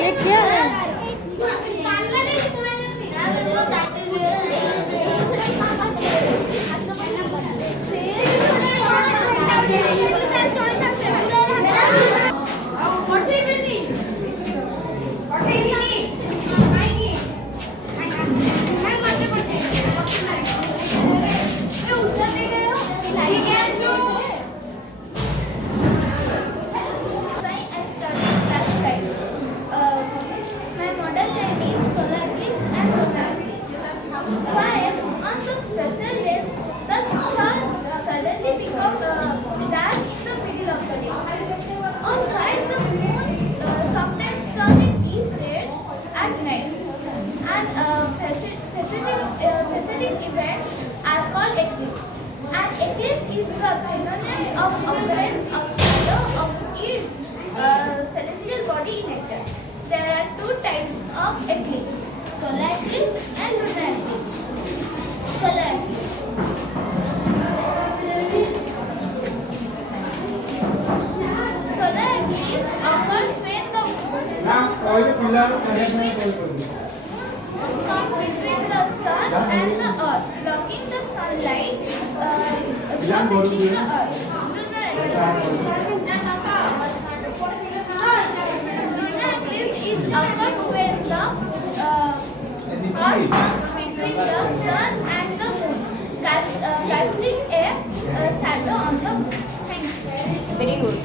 ये क्या है? Events are called eclipse. An eclipse is the phenomenon of occurrence of shadow of its celestial body in nature. There are two types of eclipse: solar eclipse and lunar eclipse. Solar eclipse. Solar eclipse occurs when the moon stops between the sun and the earth, blocking the sunlight from reaching the earth. Lunar eclipse is occurs when the earth comes between the sun and the moon, casting a shadow on the moon. Thank you. Very good.